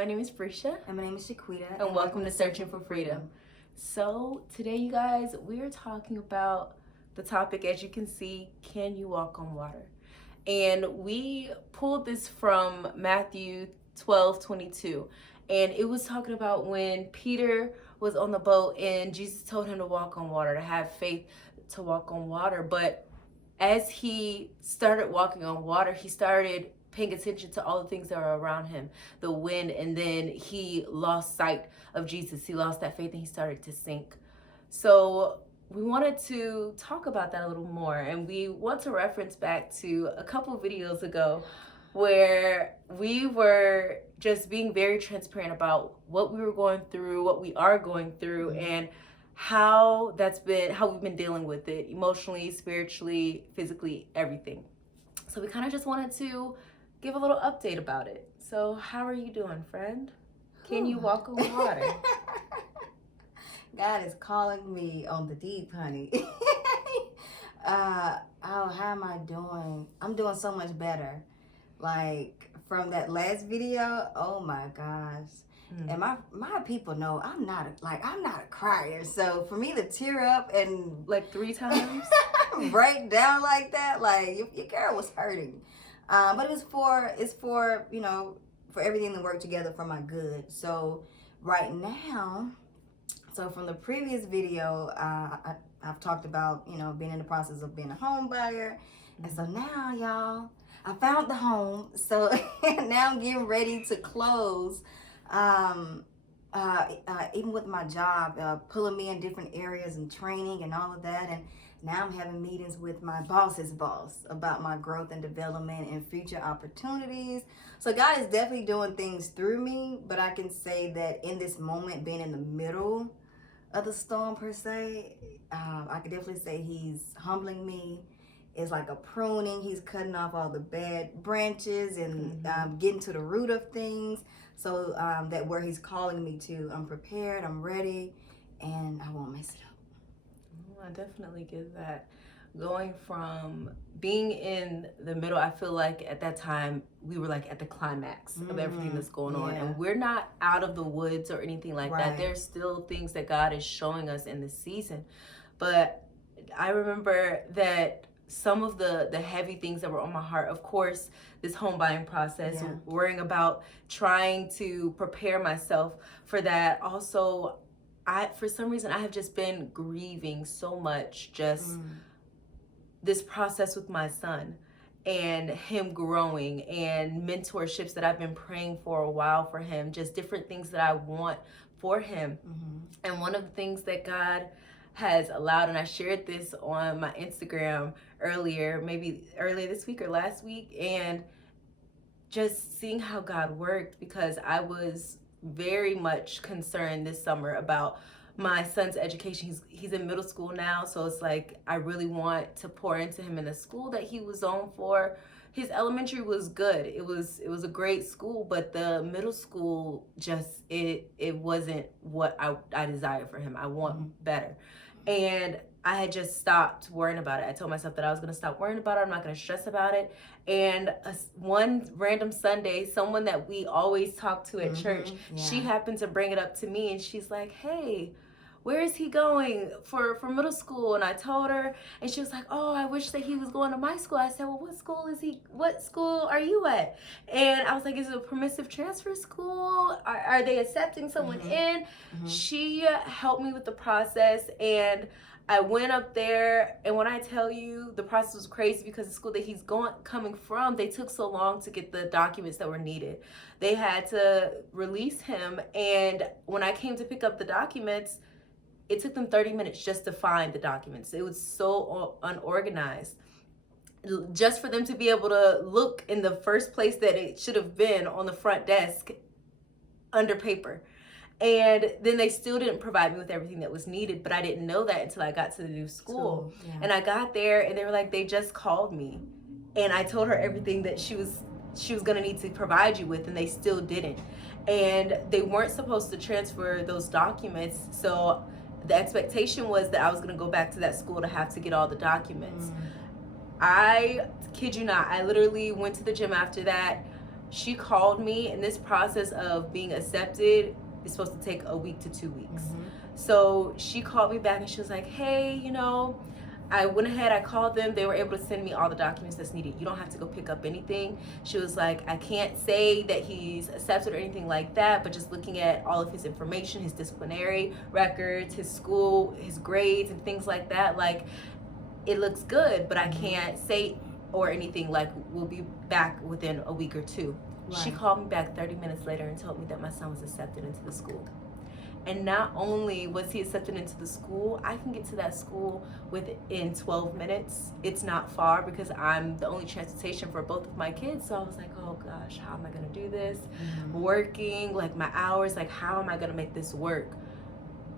my name is Prisha. And my name is Shaquita. And welcome to Searching for Freedom. So today, you guys, we are talking about the topic, as you can see, can you walk on water? And we pulled this from Matthew 12:22. And it was talking about when Peter was on the boat and Jesus told him to walk on water, to have faith to walk on water. But as he started walking on water, he started paying attention to all the things that were around him, the wind, and then he lost sight of Jesus. He lost that faith and he started to sink. So we wanted to talk about that a little more, and we want to reference back to a couple videos ago where we were just being very transparent about what we were going through, what we are going through, and how we've been dealing with it emotionally, spiritually, physically, everything. So we kind of just wanted to give a little update about it. So how are you doing, friend? Can you walk on water? God is calling me on the deep, honey. How am I doing? I'm doing so much better. Like from that last video, oh my gosh. And my people know I'm not a crier. So for me to tear up and like 3 times, break down like that, like your girl was hurting. But it's for for everything to work together for my good. So right now, so from the previous video, I've talked about being in the process of being a home buyer, and so now y'all, I found the home. So now I'm getting ready to close. Even with my job, pulling me in different areas and training and all of that, and now I'm having meetings with my boss's boss about my growth and development and future opportunities. So God is definitely doing things through me, but I can say that in this moment, being in the middle of the storm per se, I could definitely say He's humbling me. It's like a pruning. He's cutting off all the bad branches and getting to the root of things, so that where He's calling me to, I'm prepared, I'm ready, and I won't mess it up. I definitely get that. Going from being in the middle, I feel like at that time we were like at the climax of everything that's going on, and we're not out of the woods or anything like that. There's still things that God is showing us in this season. But I remember that some of the heavy things that were on my heart, of course, this home buying process, worrying about trying to prepare myself for that. Also, for some reason, I have just been grieving so much, just this process with my son and him growing, and mentorships that I've been praying for a while for him, just different things that I want for him. And one of the things that God has allowed, and I shared this on my Instagram maybe earlier this week or last week, and just seeing how God worked, because I was very much concerned this summer about my son's education. He's in middle school now, so it's like I really want to pour into him in the school that he was on for. His elementary was good. It was a great school, but the middle school just it wasn't what I desired for him. I want better. And I had just stopped worrying about it. I told myself that I was going to stop worrying about it. I'm not going to stress about it. And one random Sunday, someone that we always talk to at church, she happened to bring it up to me, and she's like, hey, where is he going for middle school? And I told her, and she was like, oh, I wish that he was going to my school. I said, well, what school are you at? And I was like, is it a permissive transfer school? Are they accepting someone in? She helped me with the process, and I went up there, and when I tell you, the process was crazy, because the school that he's coming from, they took so long to get the documents that were needed. They had to release him, and when I came to pick up the documents, it took them 30 minutes just to find the documents. It was so unorganized. Just for them to be able to look in the first place that it should have been, on the front desk under paper. And then they still didn't provide me with everything that was needed, but I didn't know that until I got to the new school. And I got there, and they were like, they just called me. And I told her everything that she was gonna need to provide you with, and they still didn't. And they weren't supposed to transfer those documents, so the expectation was that I was gonna go back to that school to have to get all the documents. I kid you not, I literally went to the gym after that. She called me, and this process of being accepted is supposed to take a week to 2 weeks. So she called me back and she was like, hey, you know, I went ahead, I called them. They were able to send me all the documents that's needed. You don't have to go pick up anything. She was like, I can't say that he's accepted or anything like that, but just looking at all of his information, his disciplinary records, his school, his grades, and things like that, like, it looks good, but I can't say or anything like we'll be back within a week or two. Right. She called me back 30 minutes later and told me that my son was accepted into the school. And not only was he accepted into the school, I can get to that school within 12 minutes. It's not far because I'm the only transportation for both of my kids. So I was like, oh gosh, how am I gonna do this? Working, like my hours, like how am I gonna make this work?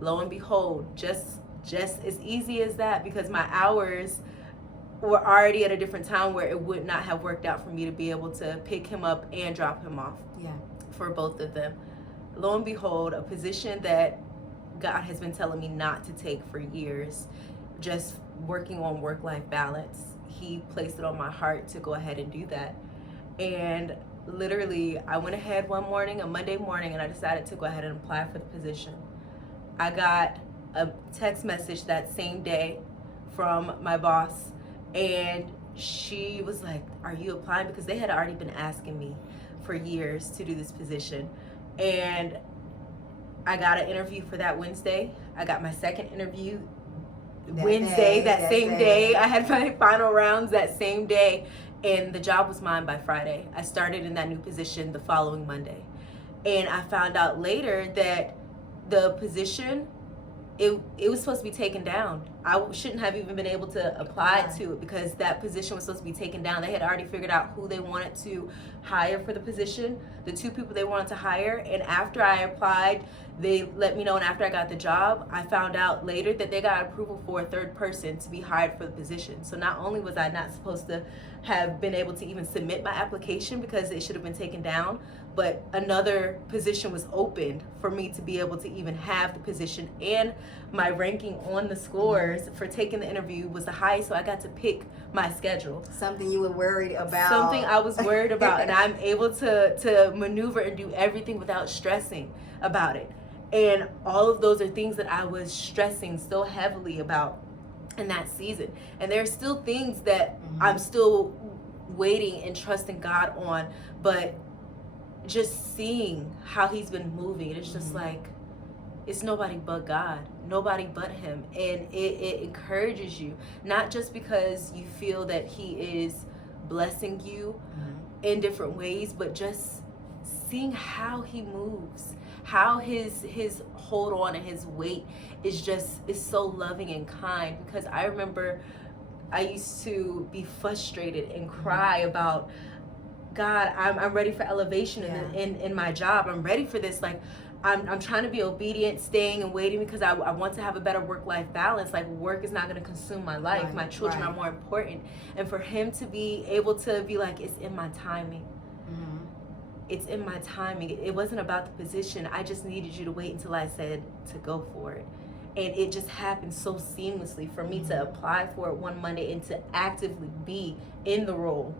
Lo and behold, just as easy as that, because my hours were already at a different time where it would not have worked out for me to be able to pick him up and drop him off for both of them. Lo and behold, a position that God has been telling me not to take for years, just working on work-life balance. He placed it on my heart to go ahead and do that. And literally, I went ahead one morning, a Monday morning, and I decided to go ahead and apply for the position. I got a text message that same day from my boss, and she was like, are you applying? Because they had already been asking me for years to do this position. And I got an interview for that Wednesday. I got my second interview that same day. I had my final rounds that same day, and the job was mine by Friday. I started in that new position the following Monday. And I found out later that the position, it was supposed to be taken down. I shouldn't have even been able to apply to it because that position was supposed to be taken down. They had already figured out who they wanted to hire for the position, the two people they wanted to hire. And after I applied, they let me know, and after I got the job, I found out later that they got approval for a third person to be hired for the position. So not only was I not supposed to have been able to even submit my application because it should have been taken down, but another position was opened for me to be able to even have the position, and my ranking on the scores for taking the interview was the highest, so I got to pick my schedule. Something you were worried about. Something I was worried about, and I'm able to maneuver and do everything without stressing about it. And all of those are things that I was stressing so heavily about in that season. And there are still things that I'm still waiting and trusting God on, but just seeing how he's been moving, it's just like, it's nobody but God, nobody but him. And it encourages you, not just because you feel that he is blessing you in different ways, but just seeing how he moves, how his hold on and his weight is so loving and kind. Because I remember I used to be frustrated and cry about, God, I'm ready for elevation in my job. I'm ready for this. Like, I'm trying to be obedient, staying and waiting because I want to have a better work-life balance. Like, work is not going to consume my life. My children are more important. And for him to be able to be like, it's in my timing. It's in my timing. It wasn't about the position. I just needed you to wait until I said to go for it. And it just happened so seamlessly for me to apply for it one Monday and to actively be in the role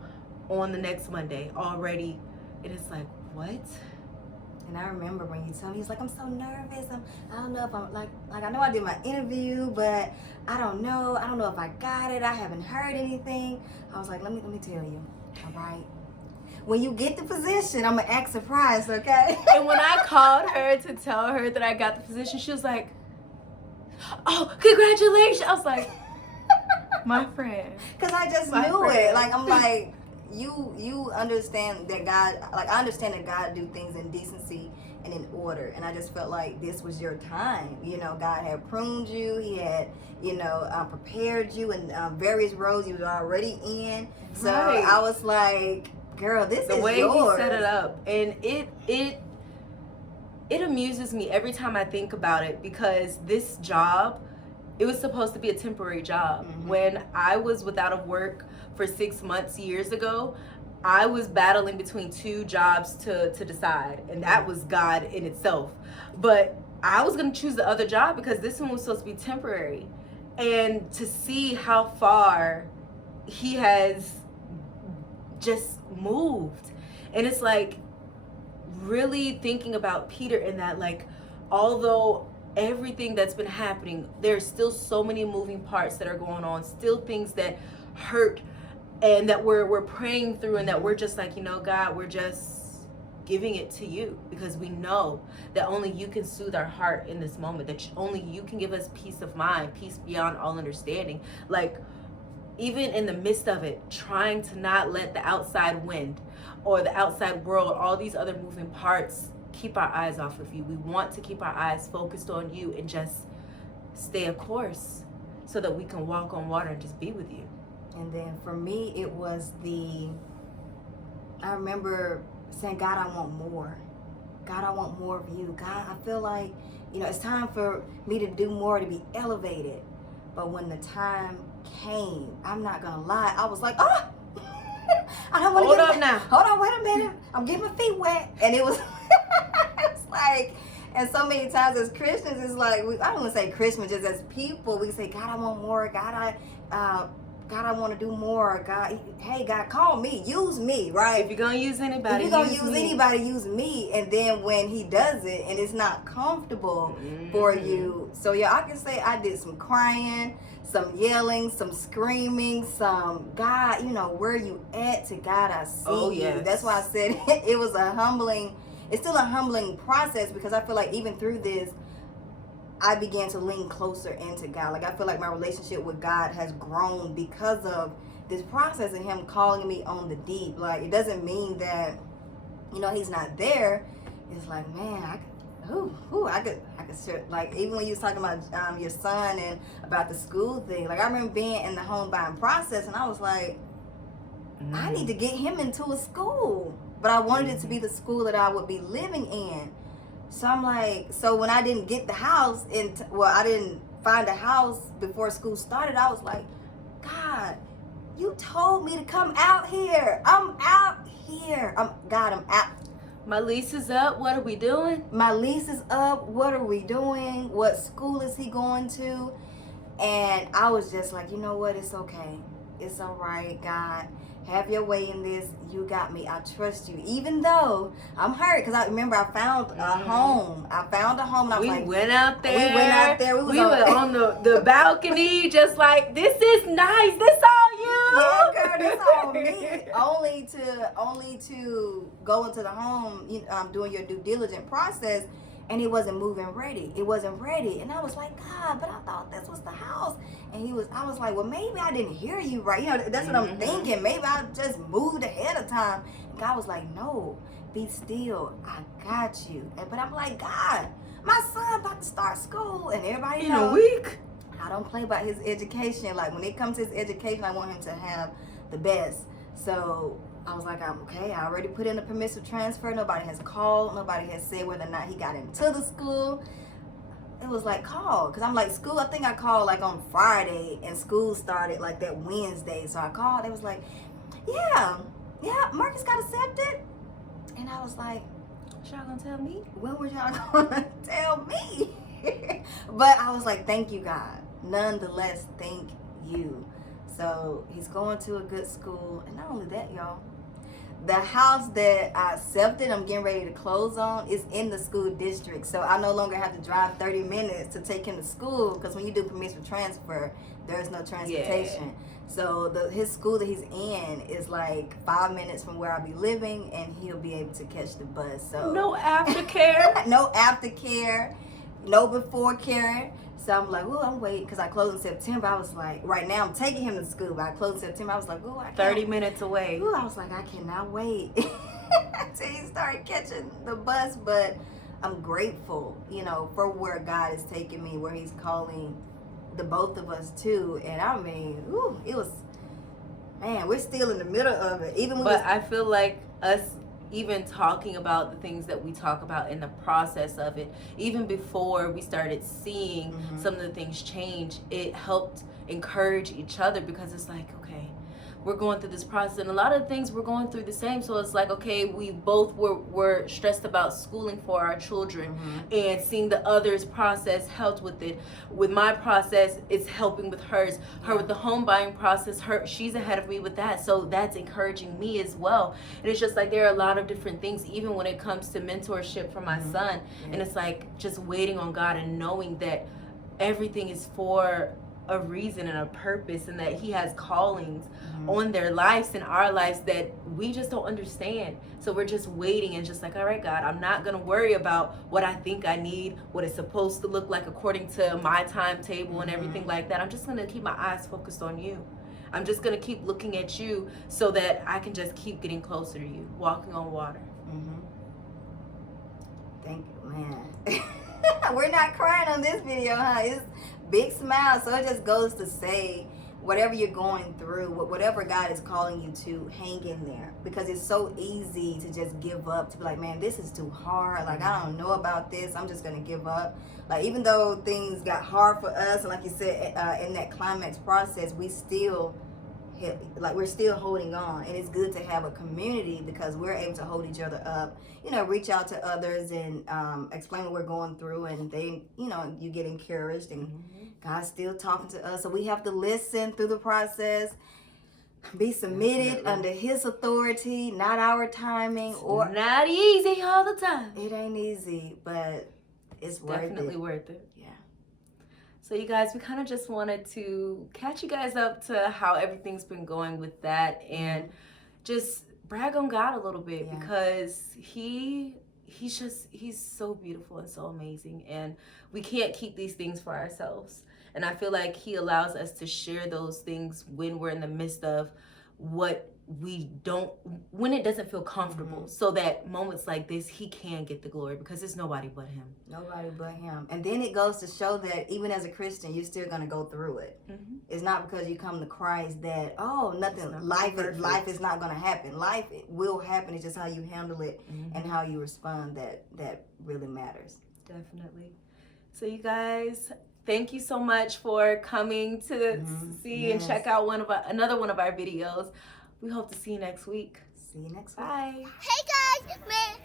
on the next Monday already. It is like, what? And I remember when you told me, he's like, I'm so nervous. I don't know if I'm like I know I did my interview, but I don't know if I got it. I haven't heard anything. I was like, let me tell you. All right. When you get the position, I'm gonna act surprised, okay? And when I called her to tell her that I got the position, she was like, oh, congratulations. I was like, my friend. Because I just knew it. Like, I'm like, you understand that God, like, I understand that God do things in decency and in order. And I just felt like this was your time. You know, God had pruned you. He had, prepared you in various roles you were already in. So I was like, girl, this is yours. The way he set it up. And it amuses me every time I think about it, because this job, it was supposed to be a temporary job. When I was without a work for 6 months years ago, I was battling between two jobs to decide, and that was God in itself. But I was going to choose the other job because this one was supposed to be temporary. And to see how far he has just moved And it's like really thinking about Peter in that, like, although everything that's been happening, there's still so many moving parts that are going on, still things that hurt, and that we're praying through, and that we're just like, you know, God, we're just giving it to you, because we know that only you can soothe our heart in this moment, that only you can give us peace of mind, peace beyond all understanding. Like, even in the midst of it, trying to not let the outside wind or the outside world, all these other moving parts, keep our eyes off of you. We want to keep our eyes focused on you and just stay a course so that we can walk on water and just be with you. And then for me, it was I remember saying, God, I want more. God, I want more of you. God, I feel like, it's time for me to do more, to be elevated. But when the time came, I'm not going to lie, I was like, I don't want to Hold up now. Hold on, wait a minute. I'm getting my feet wet. And it was, it's like, and so many times as Christians, it's like, I don't want to say Christians, just as people, we say, God, I want more. God, I want to do more. God, hey, God, call me, use me, right? If you're going to use anybody, use me. And then when he does it and it's not comfortable for you. So yeah, I can say I did some crying, some yelling, some screaming, some, God, where you at? To God, I see you. Yes. That's why I said it was it's still a humbling process, because I feel like even through this, I began to lean closer into God. Like, I feel like my relationship with God has grown because of this process of him calling me on the deep. Like, it doesn't mean that, he's not there. It's like, man, I could like, even when you was talking about your son and about the school thing, like, I remember being in the home buying process, and I was like, I need to get him into a school. But I wanted it to be the school that I would be living in. So I'm like, so when I didn't get the house, I didn't find a house before school started, I was like, God, you told me to come out here. I'm out here. I'm out. My lease is up. What are we doing? My lease is up. What are we doing? What school is he going to? And I was just like, you know what? It's okay. It's all right, God. Have your way in this. You got me. I trust you. Even though I'm hurt, because I remember I found a home. I found a home, and I was We went out there. We were on the balcony, just like, this is nice. This all you. Yeah, girl, this all me. Only to go into the home, doing your due diligence process, and it wasn't moving ready. It wasn't ready. And I was like, God, but I thought this was the house. And I was like, well, maybe I didn't hear you right. That's what I'm thinking. Maybe I just moved ahead of time. And God was like, no, be still. I got you. But I'm like, God, my son about to start school, and everybody knows. In a week. I don't play about his education. Like, when it comes to his education, I want him to have the best. So I was like, I'm okay. I already put in a permissive transfer. Nobody has called. Nobody has said whether or not he got into the school. It was like, call. Because I'm like, school, I think I called like on Friday, and school started like that Wednesday. So I called. It was like, yeah, Marcus got accepted. And I was like, what y'all gonna tell me? When was y'all gonna tell me? But I was like, thank you, God. Nonetheless, thank you. So he's going to a good school. And not only that, y'all, the house that I accepted, I'm getting ready to close on, is in the school district. So I no longer have to drive 30 minutes to take him to school, because when you do permissive transfer, there's no transportation. Yeah. So his school that he's in is like 5 minutes from where I'll be living, and he'll be able to catch the bus. So no aftercare. No aftercare, no before care. So I'm like, I'm waiting, because I closed in September. I was like, right now I'm taking him to school, but I closed in September. I was like, I can't. 30 minutes away. I was like, I cannot wait until he started catching the bus. But I'm grateful, for where God is taking me, where he's calling the both of us to. And I mean, it was, man, we're still in the middle of it. I feel like us even talking about the things that we talk about in the process of it, even before we started seeing some of the things change, it helped encourage each other, because it's like, okay, we're going through this process, and a lot of things we're going through the same. So it's like, okay, we both were stressed about schooling for our children, and seeing the others process helped with it. With my process, it's helping with hers. Her with the home buying process, she's ahead of me with that, so that's encouraging me as well. And it's just like there are a lot of different things, even when it comes to mentorship for my son. And it's like just waiting on God and knowing that everything is for a reason and a purpose, and that he has callings on their lives and our lives that we just don't understand. So we're just waiting and just like, all right, God, I'm not gonna worry about what I think I need, what it's supposed to look like according to my timetable and everything like that. I'm just gonna keep my eyes focused on you. I'm just gonna keep looking at you so that I can just keep getting closer to you, walking on water. Thank you, man. We're not crying on this video, huh? It's big smile. So it just goes to say, whatever you're going through, whatever God is calling you to, hang in there, because it's so easy to just give up, to be like, man, this is too hard. Like, I don't know about this. I'm just going to give up. Like, even though things got hard for us, and like you said, in that climax process, we're still holding on. And it's good to have a community, because we're able to hold each other up, reach out to others and explain what we're going through, and they, you get encouraged, and God's still talking to us. So we have to listen through the process, be submitted under his authority, not our timing. Or not easy all the time. It ain't easy, but it's definitely worth it. Yeah. So you guys, we kind of just wanted to catch you guys up to how everything's been going with that, and just brag on God a little bit, because he's so beautiful and so amazing, and we can't keep these things for ourselves. And I feel like he allows us to share those things when we're in the midst of when it doesn't feel comfortable, so that moments like this, he can get the glory, because it's nobody but him. Nobody but him. And then it goes to show that even as a Christian, you're still going to go through it. It's not because you come to Christ that, life is not going to happen. Life will happen. It's just how you handle it and how you respond that really matters. Definitely. So you guys, thank you so much for coming to see and check out another one of our videos. We hope to see you next week. See you next week. Bye. Hey guys, man.